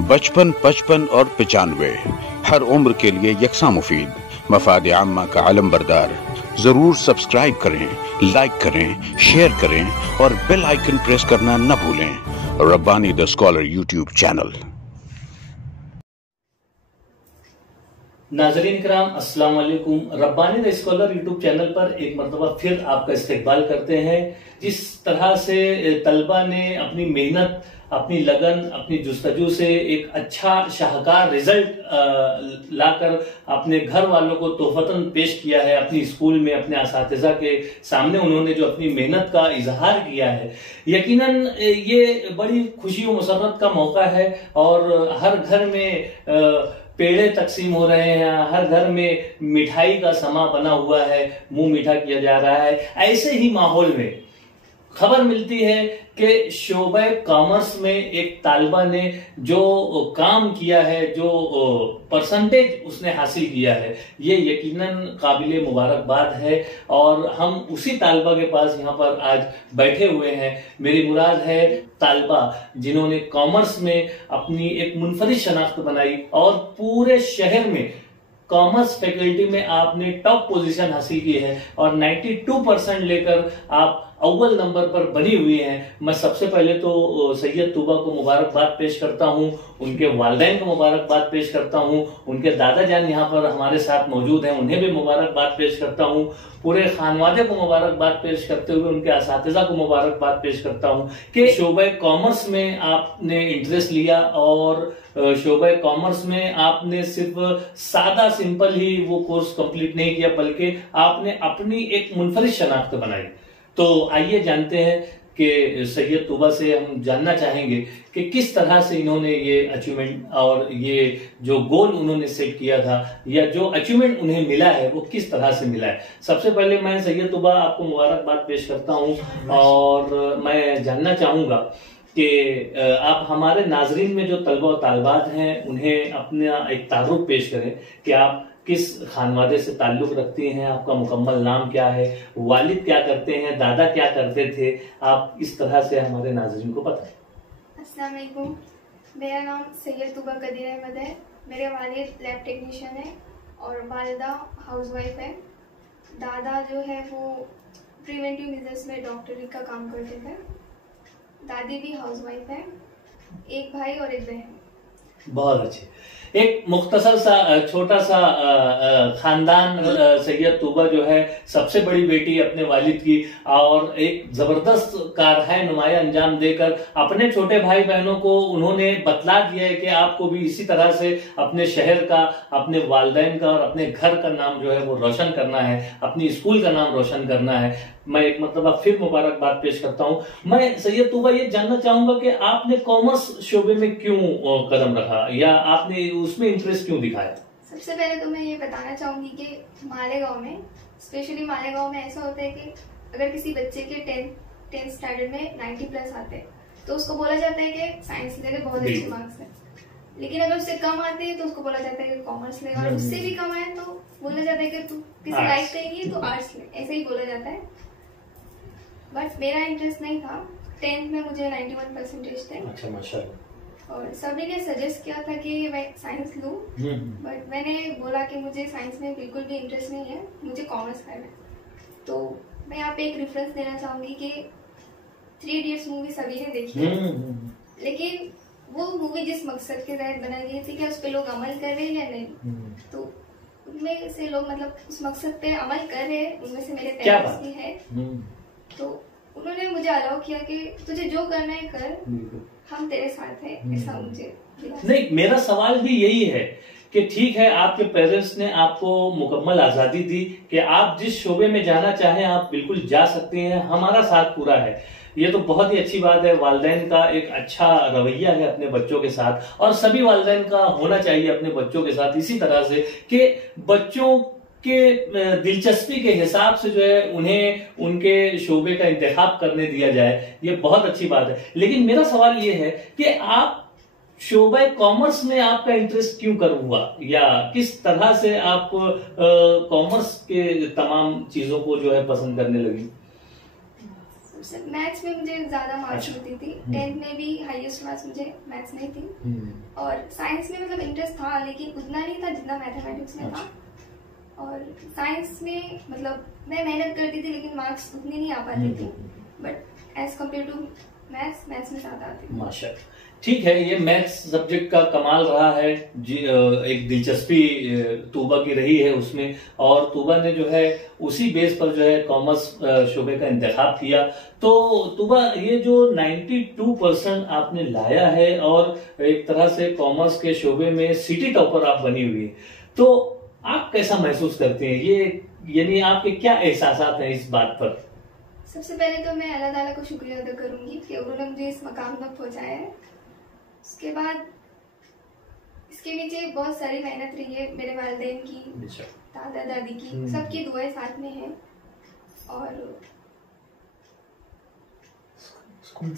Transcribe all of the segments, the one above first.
बचपन, 55 और 95 हर उम्र के लिए यकसा मुफीद। मफाद आम्मा का आलम बरदार। जरूर सब्सक्राइब करें, लाइक करें, शेयर करें और बेल आइकन प्रेस करना न भूलें। Rabbani the scholar YouTube channel. नाज़रीन किराम, अस्सलाम वालेकुम। Rabbani the scholar YouTube channel पर एक मरतबा फिर आपका इस्तकबाल करते हैं। जिस तरह से तलबा ने अपनी मेहनत, अपनी लगन, अपनी जुस्तजू से एक अच्छा शाहकार रिजल्ट लाकर अपने घर वालों को तोहफतन पेश किया है, अपनी स्कूल में अपने असातिज़ा के सामने उन्होंने जो अपनी मेहनत का इजहार किया है, यकीनन ये बड़ी खुशी और मुसर्रत का मौका है। और हर घर में पेड़े तकसीम हो रहे हैं, हर घर में मिठाई का समा बना हुआ है, मुंह मीठा किया जा रहा है। ऐसे ही माहौल में खबर मिलती है कि शोबे कॉमर्स में एक तालिबा ने जो काम किया है, जो परसेंटेज उसने हासिल किया है, ये यकीनन काबिले मुबारकबाद है। और हम उसी तालिबा के पास यहाँ पर आज बैठे हुए हैं। मेरी मुराद है तालिबा जिन्होंने कॉमर्स में अपनी एक मुनफरिद शनाख्त बनाई और पूरे शहर में कॉमर्स फैकल्टी में आपने टॉप पोजीशन हासिल की है और 92% लेकर आप अव्वल नंबर पर बनी हुई हैं। मैं सबसे पहले तो सैयद तूबा को मुबारकबाद पेश करता हूं, उनके वालिदैन को मुबारकबाद पेश करता हूं, उनके दादा जान यहाँ पर हमारे साथ मौजूद हैं, उन्हें भी मुबारकबाद पेश करता हूं, पूरे खानवादे को मुबारकबाद पेश करते हुए उनके असातिज़ा को मुबारकबाद पेश करता हूं कि शोबे कॉमर्स में आपने इंटरेस्ट लिया और शोबे कॉमर्स में आपने सिर्फ सादा सिंपल ही वो कोर्स कंप्लीट नहीं किया, बल्कि आपने अपनी एक मुनफरिद शनाख्त बनाई। तो आइए जानते हैं कि सैयद तूबा से हम जानना चाहेंगे कि किस तरह से इन्होंने ये अचीवमेंट और ये जो गोल उन्होंने सेट किया था या जो अचीवमेंट उन्हें मिला है वो किस तरह से मिला है। सबसे पहले मैं सैयद तूबा आपको मुबारकबाद पेश करता हूं और मैं जानना चाहूंगा कि आप हमारे नाजरीन में जो तलबा और तालिबात हैं उन्हें अपना एक तारुफ पेश करें कि आप किस खानवादे से ताल्लुक रखती हैं, आपका मुकम्मल नाम क्या है, वालिद क्या करते हैं, दादा क्या करते थे, आप इस तरह से हमारे नाज़रीन को बताएं। अस्सलाम वालेकुम, मेरा नाम सैयद तूबा कदीर अहमद है। मेरे वालिद लैब टेक्नीशियन है और वालिदा हाउसवाइफ है। दादा जो है वो प्रिवेंटिव मेजर्स में डॉक्टरी का काम करते थे। दादी भी हाउसवाइफ है। एक भाई और एक बहन। बहुत अच्छे। एक मुख्तसर सा छोटा सा खानदान। सैयद तूबा जो है सबसे बड़ी बेटी अपने वालिद की और एक जबरदस्त कारहाय नुमाया अंजाम देकर अपने छोटे भाई बहनों को उन्होंने बतला दिया है कि आपको भी इसी तरह से अपने शहर का, अपने वालिदैन का और अपने घर का नाम जो है वो रोशन करना है, अपनी स्कूल का नाम रोशन करना है। मैं एक मतलब फिर मुबारकबाद पेश करता हूं। मैं सैयद तूबा ये जानना चाहूंगा कि आपने कॉमर्स शोबे में क्यों कदम रखा या आपने उसमें इंटरेस्ट क्यों दिखाया? सबसे पहले तो मैं ये बताना चाहूंगी कि मालेगांव में, स्पेशली मालेगांव में ऐसा होता है कि अगर किसी बच्चे के 10th स्टैंडर्ड में 90+ आते हैं तो उसको बोला जाता है कि साइंस ले ले, बहुत अच्छे मार्क्स है। लेकिन अगर उससे कम आते हैं तो उसको बोला जाता है कि कॉमर्स ले, और उससे भी कम आए तो बोला जाता है कि तू किसी लाइफ करेंगी तो आर्ट्स ले, ऐसे ही बोला जाता है। बट मेरा इंटरेस्ट नहीं था। 10th में मुझे 91% थे। अच्छा, माशाल्लाह। और सभी ने सजेस्ट किया था कि मैं साइंस लूं, बट मैंने बोला कि मुझे साइंस में बिल्कुल भी इंटरेस्ट नहीं है, मुझे कॉमर्स करना है। तो मैं यहाँ पे एक रेफरेंस देना चाहूंगी कि 3 इडियट्स मूवी सभी ने देखी है, लेकिन वो मूवी जिस मकसद के तहत बनाई गई थी, क्या उस पर लोग अमल कर रहे हैं या नहीं, तो उनमें से लोग मतलब उस मकसद पे अमल कर रहे हैं। उनमें से मेरे पेरेंट्स भी है, तो उन्होंने मुझे अलाउ किया कि तुझे जो करना है कर, हम तेरे साथ हैं, ऐसा मुझे नहीं। मेरा सवाल भी यही है कि ठीक है, आपके पेरेंट्स ने आपको मुकम्मल आजादी दी कि आप जिस शोबे में जाना चाहें आप बिल्कुल जा सकते हैं, हमारा साथ पूरा है। ये तो बहुत ही अच्छी बात है। वालिदैन का एक अच्छा रवैया है अपने बच्चों के साथ और सभी वालिदैन का होना चाहिए अपने बच्चों के साथ इसी तरह से कि बच्चों के दिलचस्पी के हिसाब से जो है उन्हें उनके शोबे का इंतखाब करने दिया जाए, ये बहुत अच्छी बात है। लेकिन मेरा सवाल ये है कि आप शोबे कॉमर्स में आपका इंटरेस्ट क्यों कर हुआ या किस तरह से आप कॉमर्स के तमाम चीजों को जो है पसंद करने लगी? सबसे मैथ्स में मुझे ज्यादा मार्क्स मिलती थी। 10th में भी हाईएस्ट मार्क्स मुझे मैथ्स में थी। और साइंस में मतलब इंटरेस्ट था लेकिन उतना नहीं था जितना मैथमेटिक्स में था। और साइंस में मतलब मैं मेहनत करती थी लेकिन मार्क्स उतने नहीं आ पाते थे, but as compare to maths में ज्यादा आती थी। माशाल्लाह, ठीक है। ये मैथ्स सब्जेक्ट का कमाल रहा है जी। एक दिलचस्पी तूबा की रही है उसमें, और तूबा ने जो है उसी बेस पर जो है कॉमर्स शोबे का इंतखाब किया। तो तूबा, ये जो 92% आपने लाया है और एक तरह से कॉमर्स के शोबे में सिटी टॉपर आप बनी हुई है, तो आप कैसा महसूस करते हैं? ये यानी आपके क्या एहसासात हैं इस बात पर? सबसे पहले तो मैं अल्लाह ताला को शुक्रिया अदा करूंगी कि उन्होंने मुझे इस मकाम तक पहुंचाया है। उसके बाद इसके पीछे बहुत सारी मेहनत रही है, मेरे वालिदैन की, दादा दादी की, सबकी दुआएं साथ में हैं। और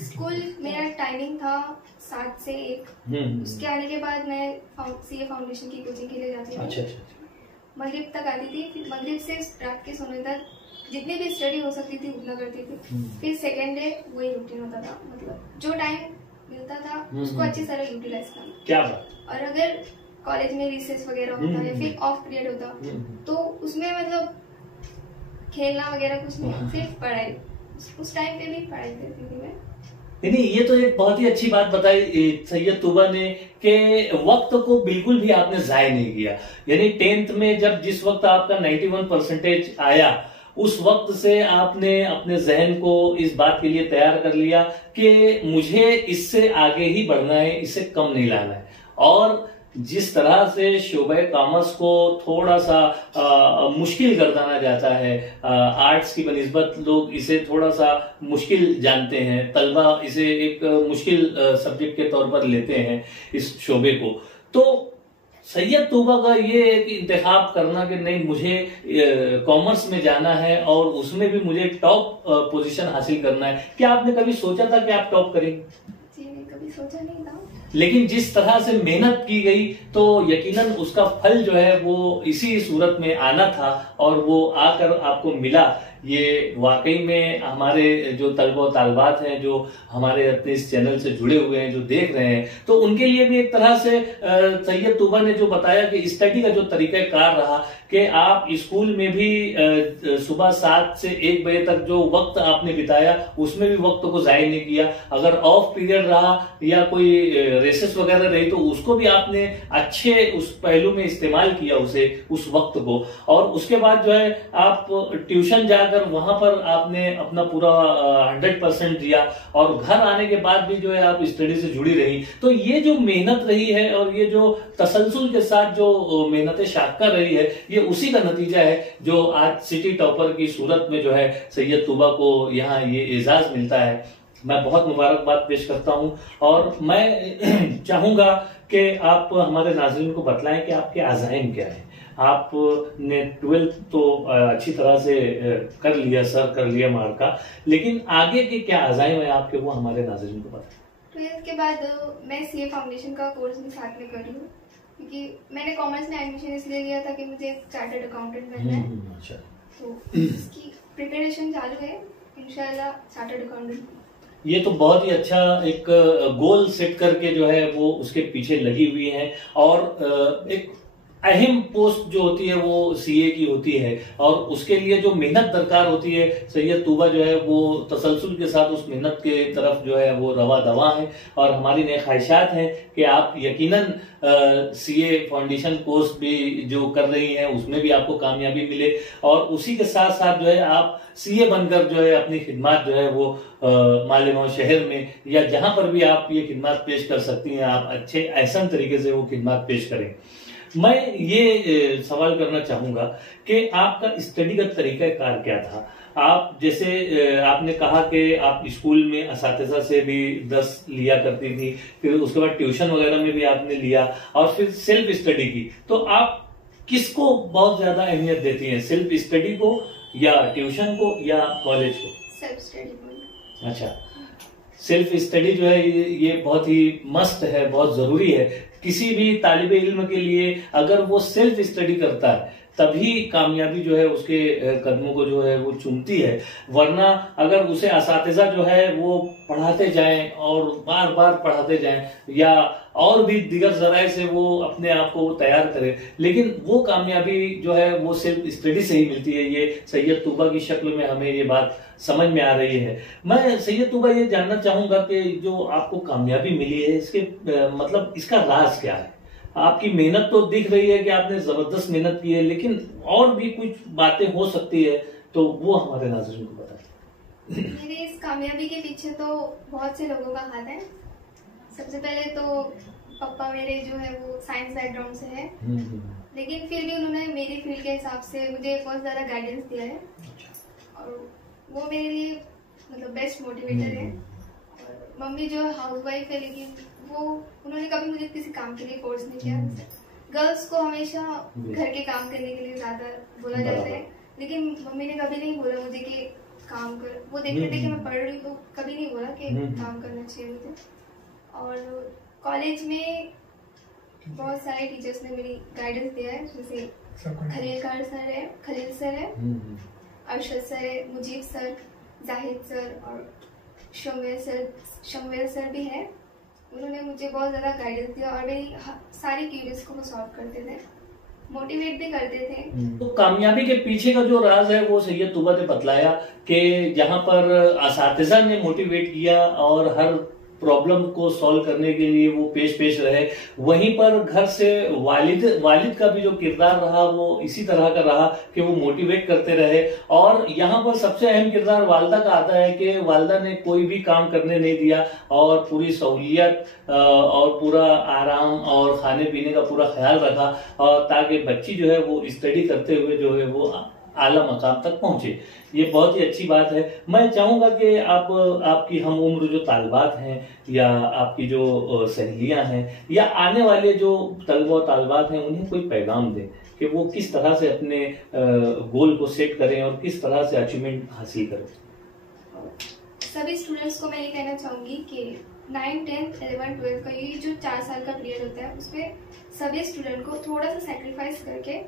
स्कूल मेरा टाइमिंग था 7 से 1। उसके आने के बाद मैं सीए फाउंडेशन की कोचिंग के लिए जाती थी। अच्छा। मगरिब तक आती थी, फिर मगरिब से रात के सोने तक जितनी भी स्टडी हो सकती थी उतना करती थी। फिर सेकेंड डे वही रूटीन होता था, मतलब जो टाइम मिलता था उसको अच्छी तरह यूटिलाइज करना। क्या बात। और अगर कॉलेज में रिसेस वगैरह होता है, फिर ऑफ पीरियड होता तो उसमें मतलब खेलना वगैरह कुछ नहीं, सिर्फ पढ़ाई। उस टाइम पे भी पढ़ाई करती थी मैं। नहीं, ये तो एक बहुत ही अच्छी बात बताई सैयद तूबा ने कि वक्त को बिल्कुल भी आपने जाया नहीं किया। यानी 10th में जब जिस वक्त आपका 91% आया, उस वक्त से आपने अपने जहन को इस बात के लिए तैयार कर लिया कि मुझे इससे आगे ही बढ़ना है, इससे कम नहीं लाना है। और जिस तरह से शोबे कॉमर्स को थोड़ा सा मुश्किल गर्दाना जाता है, आर्ट्स की बनिस्बत लोग इसे थोड़ा सा मुश्किल जानते हैं, तलबा इसे एक मुश्किल सब्जेक्ट के तौर पर लेते हैं इस शोबे को, तो सैयद तूबा का ये एक इंतखाब करना कि नहीं, मुझे कॉमर्स में जाना है और उसमें भी मुझे टॉप पोजीशन हासिल करना है। क्या आपने कभी सोचा था कि आप टॉप करेंगे? जी नहीं, कभी सोचा नहीं था। लेकिन जिस तरह से मेहनत की गई तो यकीनन उसका फल जो है वो इसी सूरत में आना था और वो आकर आपको मिला। ये वाकई में हमारे जो तलबा तालबात हैं जो हमारे अपने इस चैनल से जुड़े हुए हैं, जो देख रहे हैं, तो उनके लिए भी एक तरह से सैयद तूबा ने जो बताया कि स्टडी का जो तरीकाकार रहा कि आप स्कूल में भी सुबह 7 से 1 बजे तक जो वक्त आपने बिताया उसमें भी वक्त को जाया नहीं किया। अगर ऑफ पीरियड रहा या कोई रेसेस वगैरह रही तो उसको भी आपने अच्छे उस पहलू में इस्तेमाल किया उस वक्त को। और उसके बाद जो है आप ट्यूशन जाकर वहां पर आपने अपना पूरा 100% दिया और घर आने के बाद भी जो है आप स्टडी से जुड़ी रही। तो ये जो मेहनत रही है और ये जो तसलसल के साथ जो मेहनत शाक्का रही है, ये उसी का नतीजा है जो आज सिटी टॉपर की सूरत में जो है सैयद तूबा को यहाँ ये एजाज मिलता है। मैं बहुत मुबारकबाद पेश करता हूं और मैं चाहूंगा कि आप हमारे नाज़रीन को बतलाएं कि आपके अज़ाइम क्या है। आपने 12th तो अच्छी तरह से कर लिया, सर कर लिया मार्का, लेकिन आगे के क्या अज़ाइम है आपके, वो हमारे नाज़रीन को बताएं। 12th के बाद मैं सीए फाउंडेशन का कोर्स भी साथ में कर रही हूँ, क्योंकि मैंने कॉमर्स में एडमिशन इसलिए लिया था कि मुझे चार्टर्ड अकाउंटेंट बनना है। अच्छा। तो इसकी प्रिपरेशन चालू है, इंशाल्लाह चार्टर्ड अकाउंटेंट। ये तो बहुत ही अच्छा एक गोल सेट करके जो है वो उसके पीछे लगी हुई है और एक अहम पोस्ट जो होती है वो सीए की होती है और उसके लिए जो मेहनत दरकार होती है, सैयद तूबा जो है वो तसलसल के साथ उस मेहनत के तरफ जो है वो रवा दवा है। और हमारी नए ख्वाहिशात हैं कि आप यकीनन सीए फाउंडेशन कोर्स भी जो कर रही हैं उसमें भी आपको कामयाबी मिले और उसी के साथ साथ जो है आप सीए बनकर जो है अपनी खिदमत जो है वो मालेगांव शहर में या जहां पर भी आप ये खिदमत पेश कर सकती हैं, आप अच्छे एहसन तरीके से वो खिदमत पेश करें। मैं ये सवाल करना चाहूंगा कि आपका स्टडी का तरीकाकार क्या था? आप जैसे आपने कहा कि आप स्कूल में असातिज़ा से भी 10 लिया करती थी, फिर उसके बाद ट्यूशन वगैरह में भी आपने लिया और फिर सेल्फ स्टडी की, तो आप किसको बहुत ज्यादा अहमियत देती हैं, सेल्फ स्टडी को या ट्यूशन को या कॉलेज को? सेल्फ स्टडी को। अच्छा, सेल्फ स्टडी जो है ये बहुत ही मस्त है, बहुत जरूरी है। किसी भी तालिबे इल्म के लिए अगर वो सेल्फ स्टडी करता है तभी कामयाबी जो है उसके कदमों को जो है वो चूमती है। वरना अगर उसे असातिज़ा जो है वो पढ़ाते जाएं और बार बार पढ़ाते जाएं या और भी दिगर जराए से वो अपने आप को तैयार करे, लेकिन वो कामयाबी जो है वो सिर्फ स्टडी से ही मिलती है। ये सैयद तूबा की शक्ल में हमें ये बात समझ में आ रही है। मैं सैयद तूबा ये जानना चाहूंगा कि जो आपको कामयाबी मिली है इसके मतलब इसका राज क्या है? आपकी मेहनत तो दिख रही है कि आपने जबरदस्त मेहनत की है, लेकिन और भी कुछ बातें हो सकती है, तो वो हमारे नाज़रीन को बताइए। मेरी इस कामयाबी के पीछे तो बहुत से लोगों का हाथ है। सबसे पहले तो पापा मेरे जो है वो साइंस बैकग्राउंड से है, लेकिन फिर भी उन्होंने मेरी फील्ड के हिसाब से मुझे बहुत ज़्यादा गाइडेंस दिया है और वो मेरे लिए मतलब बेस्ट मोटिवेटर है। और मम्मी जो हाउस वाइफ है, लेकिन वो उन्होंने कभी मुझे किसी काम के लिए फोर्स नहीं किया। गर्ल्स को हमेशा घर के काम करने के लिए ज़्यादा बोला जाता है, लेकिन मम्मी ने कभी नहीं बोला मुझे कि काम कर। वो देखते थे कि मैं पढ़ रही हूँ तो कभी नहीं बोला कि काम करना चाहिए मुझे। और कॉलेज में बहुत सारे टीचर्स ने मेरी गाइडेंस दिया है, जैसे खलील सर है, अरशद सर है, मुजीब सर, जाहिद सर और शमवेल सर भी है। उन्होंने मुझे बहुत ज़्यादा गाइडेंस दिया और मेरी सारी क्यूरीज को वो सॉल्व करते थे, मोटिवेट भी करते थे। तो कामयाबी के पीछे का जो राज है वो सैयद तूबा ने बतलाया कि जहाँ पर असातिज़ा ने मोटिवेट किया और हर प्रॉब्लम को सॉल्व करने के लिए वो पेश रहे, वहीं पर घर से वालिद का भी जो किरदार रहा वो इसी तरह का रहा कि वो मोटिवेट करते रहे। और यहाँ पर सबसे अहम किरदार वालदा का आता है कि वालदा ने कोई भी काम करने नहीं दिया और पूरी सहूलियत और पूरा आराम और खाने पीने का पूरा ख्याल रखा, और ताकि बच्ची जो है वो स्टडी करते हुए जो है वो आला मकाम तक पहुंचे। ये बहुत ही अच्छी बात है। मैं चाहूंगा कि आपकी हम उम्र जो तालिबात हैं या आपकी जो सहेलियां हैं या आने वाले जो तलबा और तालिबात हैं उन्हें कोई पैगाम दें कि वो किस तरह से अपने गोल को सेट करें और किस तरह से अचीवमेंट हासिल करें। सभी स्टूडेंट्स को मैं ये कहना चाहूंगी कि 9, 10, 11, 12 का ये जो 4 साल का पीरियड होता है उसमें सभी स्टूडेंट को थोड़ा सा सेक्रीफाइस करके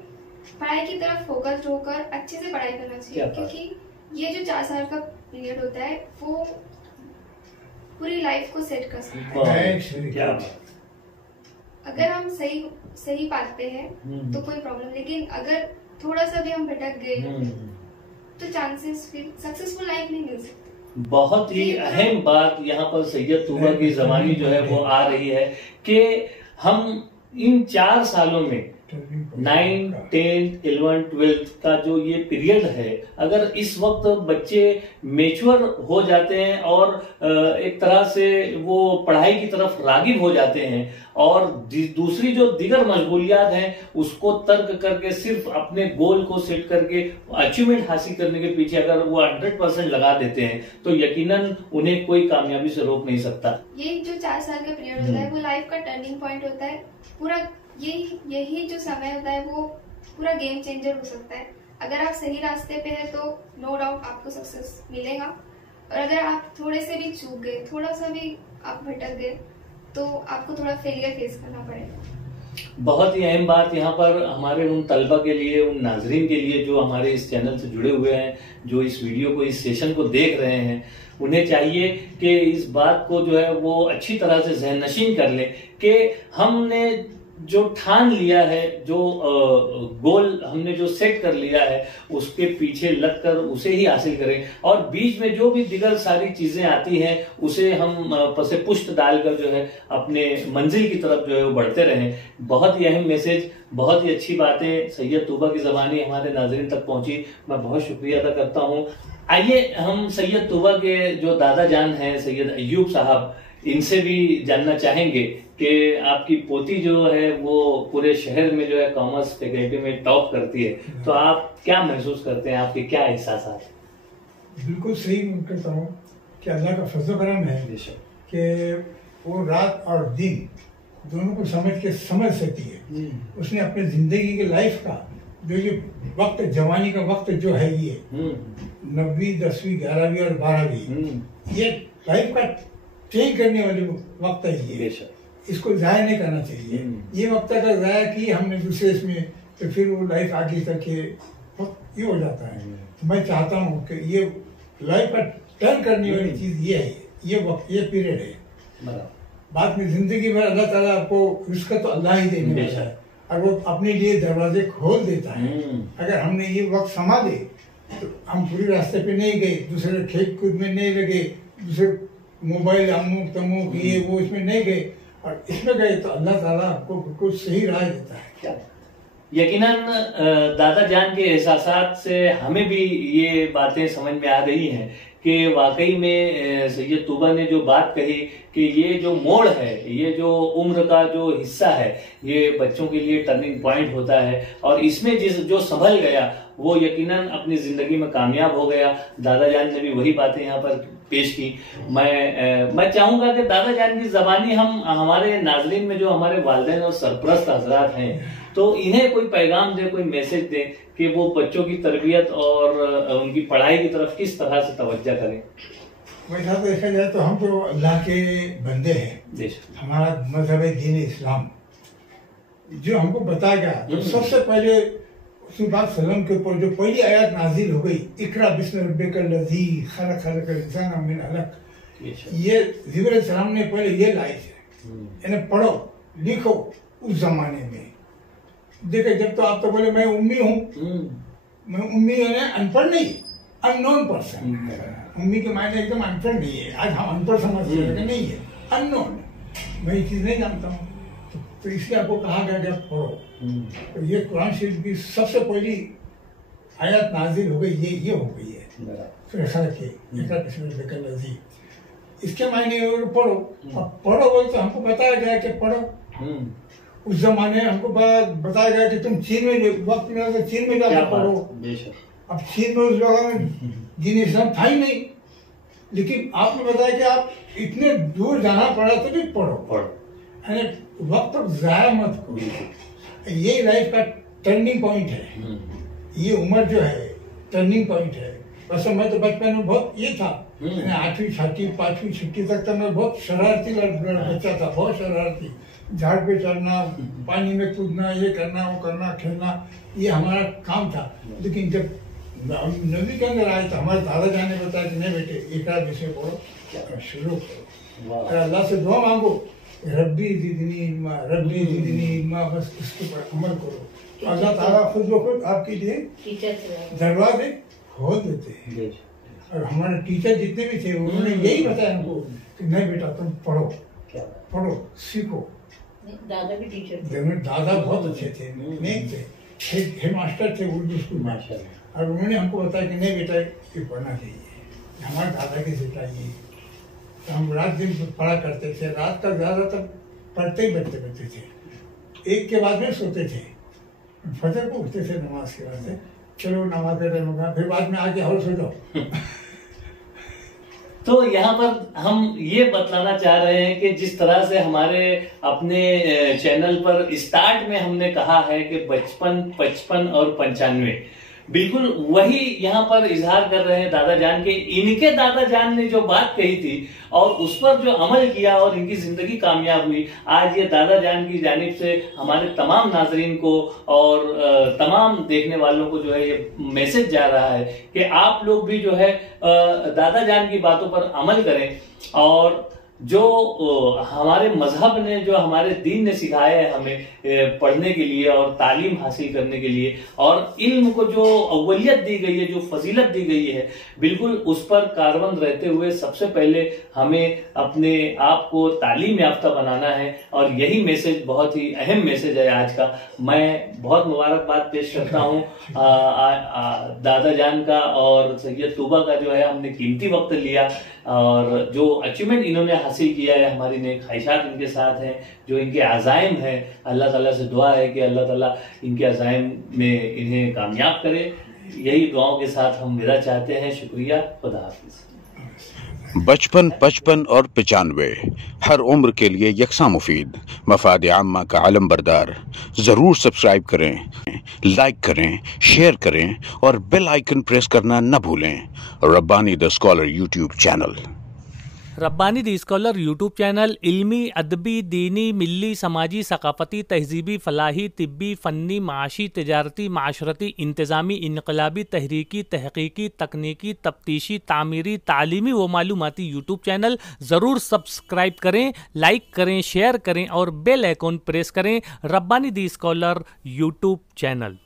पढ़ाई की तरफ फोकस्ड होकर अच्छे से पढ़ाई करना चाहिए, क्योंकि ये जो 4 साल का पीरियड होता है वो पूरी लाइफ को सेट कर सकता है। अगर हम सही बात पे हैं तो कोई प्रॉब्लम, लेकिन अगर थोड़ा सा भी हम भटक गए तो चांसेस फिर सक्सेसफुल लाइफ नहीं मिल सकती। बहुत ही अहम बात यहाँ पर सैयद तूबा की ज़बानी जो है वो आ रही है कि हम इन 4 सालों में 9, 10, 11, 12 का जो ये पीरियड है, अगर इस वक्त बच्चे मेच्योर हो जाते हैं और एक तरह से वो पढ़ाई की तरफ रागिब हो जाते हैं और दूसरी जो दिगर मशगूलियात हैं उसको तर्क करके सिर्फ अपने गोल को सेट करके अचीवमेंट हासिल करने के पीछे अगर वो 100% लगा देते हैं तो यकीनन उन्हें कोई कामयाबी से रोक नहीं सकता। ये जो 4 साल का पीरियड होता है वो लाइफ का टर्निंग पॉइंट होता है। पूरा यही जो समय होता है वो पूरा गेम चेंजर हो सकता है। अगर आप सही रास्ते पे हैं तो नो डाउट आपको सक्सेस मिलेगा, और अगर आप थोड़े से भी चूक गए, थोड़ा सा भी आप भटक गए तो आपको थोड़ा फेलियर फेस करना पड़ेगा। बहुत ही अहम बात यहाँ पर हमारे उन तलबा के लिए, उन नाजरीन के लिए जो हमारे इस चैनल से जुड़े हुए हैं, जो इस वीडियो को, इस सेशन को देख रहे हैं, उन्हें चाहिए कि इस बात को जो है वो अच्छी तरह से ज़हन नशीन कर लें कि हमने जो ठान लिया है, जो गोल हमने जो सेट कर लिया है उसके पीछे लगकर उसे ही हासिल करें, और बीच में जो भी दिगर सारी चीजें आती हैं उसे हम पसे पुष्ट डालकर जो है अपने मंजिल की तरफ जो है वो बढ़ते रहें। बहुत ही अहम मैसेज, बहुत ही अच्छी बातें सैयद तूबा की ज़बानी हमारे नाज़रीन तक पहुंची, मैं बहुत शुक्रिया अदा करता हूं। आइए हम सैयद तूबा के जो दादा जान हैं सैयद अय्यूब साहब, इनसे भी जानना चाहेंगे कि आपकी पोती जो है वो पूरे शहर में जो है कॉमर्स फैकल्टी में टॉप करती है, तो आप क्या महसूस करते हैं, आपके क्या एहसास हैं? बिल्कुल सही कहता हूँ कि अल्लाह का फजल करम है कि वो रात और दिन दोनों को समझ सकती है। उसने अपने जिंदगी के लाइफ का जो ये वक्त, जवानी का वक्त जो है, ये 9वीं, 10वीं, 11वीं और 12वीं, ये लाइफ का चेंज करने वाले वक्त है। ये इसको जाया नहीं करना चाहिए। ये वक्त अगर जाया की हमने दूसरे इसमें तो फिर वो लाइफ आगे तक के बहुत ये हो जाता है। तो मैं चाहता हूँ कि ये लाइफ का टर्न करने वाली चीज़ ये है, ये वक्त, ये पीरियड है। बाद में जिंदगी भर अल्लाह ताला आपको रिस्क तो अल्लाह ही देने वाला है, और वो अपने लिए दरवाजे खोल देता है। अगर हमने ये वक्त संभाले तो हम पूरी रास्ते पे नहीं गए, दूसरे खेल कूद में नहीं लगे, दूसरे मोबाइल अमुक तमुक ये वो इसमें नहीं गए, और इसमें गए तो अल्लाह ताला आपको बिल्कुल सही राह देता है। यकीनन दादा जान के एहसासात से हमें भी ये बातें समझ में आ रही हैं कि वाकई में सैयद तूबा ने जो बात कही कि ये जो मोड़ है, ये जो उम्र का जो हिस्सा है, ये बच्चों के लिए टर्निंग पॉइंट होता है, और इसमें जो संभल गया वो यकीनन अपनी जिंदगी में कामयाब हो गया। दादा जान ने भी वही बातें यहाँ पर पेश की। मैं चाहूंगा कि दादा जान की जबानी हम हमारे नाजरीन में जो हमारे वालिदैन और सरपरस्त हजरात हैं, तो इन्हें कोई पैगाम दे, कोई मैसेज दे कि वो बच्चों की तरबियत और उनकी पढ़ाई की तरफ किस तरह से तवज्जो करें। वैसा तो देखा जाए तो हम तो अल्लाह के बंदे हैं। हमारा मजहब दीन इस्लाम जो हमको बताया गया, तो सबसे पहले उसकी बात सलम के ऊपर जो पहली आयत नाजिल हो गई, इकरा बिस्म रब्बिकल लज़ी खलक़ खलक़ल इंसान मिन अलक़, ये जिब्रील सलाम ने पहले ये लाई है, इन्हें पढ़ो लिखो। उस जमाने में देखो, जब तो आप तो बोले मैं उम्मी हूँ, मैं उम्मी है अनपढ़ नहीं, अननोन पर्सन। उम्मी के मायने एकदम अनपढ़ नहीं है, आज हम अनपढ़ समझते हैं, नहीं है, अननोन, मैं ये चीज़ नहीं जानता हूँ। तो इसलिए आपको कहा गया जब पढ़ो, तो ये कुरान शरीफ की सबसे पहली आयत नाजिल हो गई, ये हो गई है। फिर खलक़ इसके मायने पढ़ो। अब पढ़ो बोल तो हमको बताया गया कि पढ़ो। उस जमाने हमको बताया गया कि तुम चीन में वक्त में तो चीन में जाकर पढ़ो। अब चीन में उस जगह में दीन इस्लाम था ही नहीं, लेकिन आपने बताया कि आप इतने दूर जाना पड़ा तो भी पढ़ो। वक्त तक जाया मत करो। ये लाइफ का टर्निंग पॉइंट है, ये उम्र जो है टर्निंग पॉइंट है। वैसे मैं तो बचपन में बहुत ये था, 8वीं 6वीं 5वीं 6वीं तक तो मैं बहुत शरारती बच्चा था, बहुत शरारती। झाड़ पे चढ़ना, पानी में कूदना, ये करना वो करना, खेलना, ये हमारा काम था। लेकिन जब नबी के अंदर आए तो हमारे दादा जान ने बताया कि नहीं बेटे, इकरा विषय पढ़ो, शुरू करो, और अल्लाह से दुआ मांगो, रब्बी ज़िदनी इल्मा, रब्बी ज़िदनी इल्मा, बस इसके पर अमल करो तो अल्लाह ताला खुद ब खुद आपके लिए दरवाजे खोल देते हैं। और हमारे टीचर जितने भी थे उन्होंने यही बताया हमको कि नहीं बेटा तुम पढ़ो, पढ़ो सीखो। दादा भी टीचर थे, दादा बहुत अच्छे थे, नेक थे, हेड मास्टर थे उर्दू स्कूल में, और उन्होंने हमको बताया कि नहीं बेटा ये पढ़ना चाहिए, हमारे दादा की सीखा ये। तो हम रात दिन पढ़ा करते थे, रात का ज़्यादातर पढ़ते ही बैठते थे, एक के बाद में सोते थे, फजर को उठते थे नमाज के बाद से, चलो नमाज का टाइम होगा, फिर बाद में आके और सो जाओ। तो यहाँ पर हम ये बतलाना चाह रहे हैं कि जिस तरह से हमारे अपने चैनल पर स्टार्ट में हमने कहा है कि 55, 55 और 95, बिल्कुल वही यहाँ पर इजहार कर रहे हैं दादा जान के। इनके दादा जान ने जो बात कही थी और उस पर जो अमल किया और इनकी जिंदगी कामयाब हुई, आज ये दादा जान की जानिब से हमारे तमाम नाजरीन को और तमाम देखने वालों को जो है ये मैसेज जा रहा है कि आप लोग भी जो है दादा जान की बातों पर अमल करें, और जो हमारे मजहब ने, जो हमारे दीन ने सिखाया है हमें पढ़ने के लिए और तालीम हासिल करने के लिए, और इल्म को जो अव्वलियत दी गई है, जो फजीलत दी गई है, बिल्कुल उस पर कारबंद रहते हुए सबसे पहले हमें अपने आप को तालीम याफ्ता बनाना है। और यही मैसेज बहुत ही अहम मैसेज है आज का। मैं बहुत मुबारकबाद पेश करता हूँ दादा जान का और सैयद तूबा का, जो है हमने कीमती वक्त लिया और जो अचीवमेंट इन्होंने हासिल किया है, हमारी नेक ख्वाहिशात इनके साथ हैं, जो इनके अज़ाइम है, अल्लाह ताला से दुआ है कि अल्लाह ताला इनके अज़ाइम में इन्हें कामयाब करे। यही दुआओं के साथ हम विदा चाहते हैं। शुक्रिया, खुदा हाफिज। 55, 55 और 95 हर उम्र के लिए यकसा मुफीद, मफाद आम्मा का आलम बरदार। ज़रूर सब्सक्राइब करें, लाइक करें, शेयर करें और बेल आइकन प्रेस करना न भूलें। Rabbani the scholar YouTube channel. Rabbani the scholar YouTube channel इल्मी, अदबी, दीनी, मिल्ली, समाजी, सकाफती, तहजीबी, फलाही, तिब्बी, फ़न्नी, माशी, तिजारती, माशरती, इंतज़ामी, इनकलाबी, तहरीकी, तहकीकी, तकनीकी, तफ्तीशी, तामीरी, तालीमी व मालूमाती यूट्यूब चैनल। ज़रूर सब्सक्राइब करें, लाइक करें, शेयर करें और बेल आइकॉन प्रेस करें। Rabbani the scholar YouTube channel.